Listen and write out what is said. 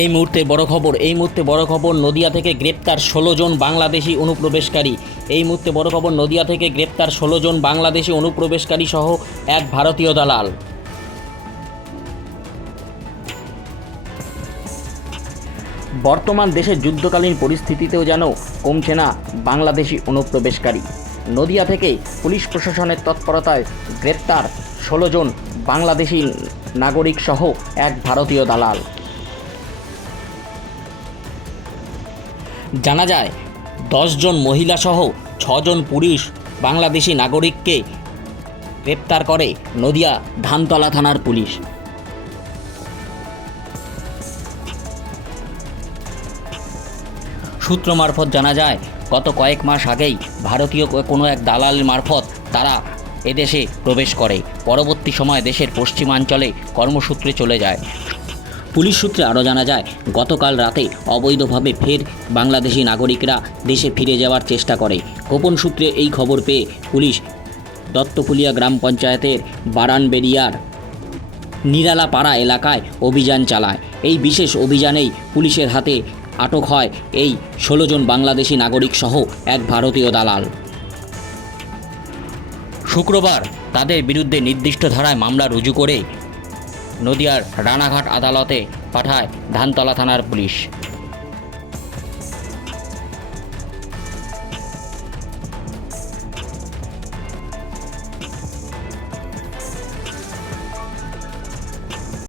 এই মুহূর্তে বড় খবর নদিয়া থেকে গ্রেপ্তার 16 জন বাংলাদেশি অনুপ্রবেশকারী। এই মুহূর্তে বড় খবর নদিয়া থেকে গ্রেপ্তার 16 জন বাংলাদেশি অনুপ্রবেশকারী সহ এক ভারতীয় দালাল। বর্তমান দেশের যুদ্ধকালীন পরিস্থিতিতেও যেন কমছে না বাংলাদেশি অনুপ্রবেশকারী। নদিয়া থেকে পুলিশ প্রশাসনের তৎপরতায় গ্রেপ্তার 16 জন বাংলাদেশি নাগরিক সহ এক ভারতীয় দালাল। জানা যায় 10 জন মহিলা সহ 6 জন পুরুষ বাংলাদেশি নাগরিককে গ্রেপ্তার করে নদিয়া ধানতলা থানার পুলিশ। সূত্র মারফত জানা যায় গত কয়েক মাস আগেই ভারতীয় কোনো এক দালাল মারফত তারা এদেশে প্রবেশ করে, পরবর্তী সময় দেশের পশ্চিমাঞ্চলে কর্মসূত্রে চলে যায়। পুলিশ সূত্রে আরও জানা যায় গতকাল রাতে অবৈধভাবে ফের বাংলাদেশি নাগরিকরা দেশে ফিরে যাওয়ার চেষ্টা করে। গোপন সূত্রে এই খবর পেয়ে পুলিশ দত্তফুলিয়া গ্রাম পঞ্চায়েতের বারানবেড়িয়ার নিরালাপাড়া এলাকায় অভিযান চালায়। এই বিশেষ অভিযানেই পুলিশের হাতে আটক হয় এই 16 জন বাংলাদেশি নাগরিক সহ এক ভারতীয় দালাল। শুক্রবার তাদের বিরুদ্ধে নির্দিষ্ট ধারায় মামলা রুজু করে নদিয়ার রানাঘাট আদালতে পাঠায় ধানতলা থানার পুলিশ।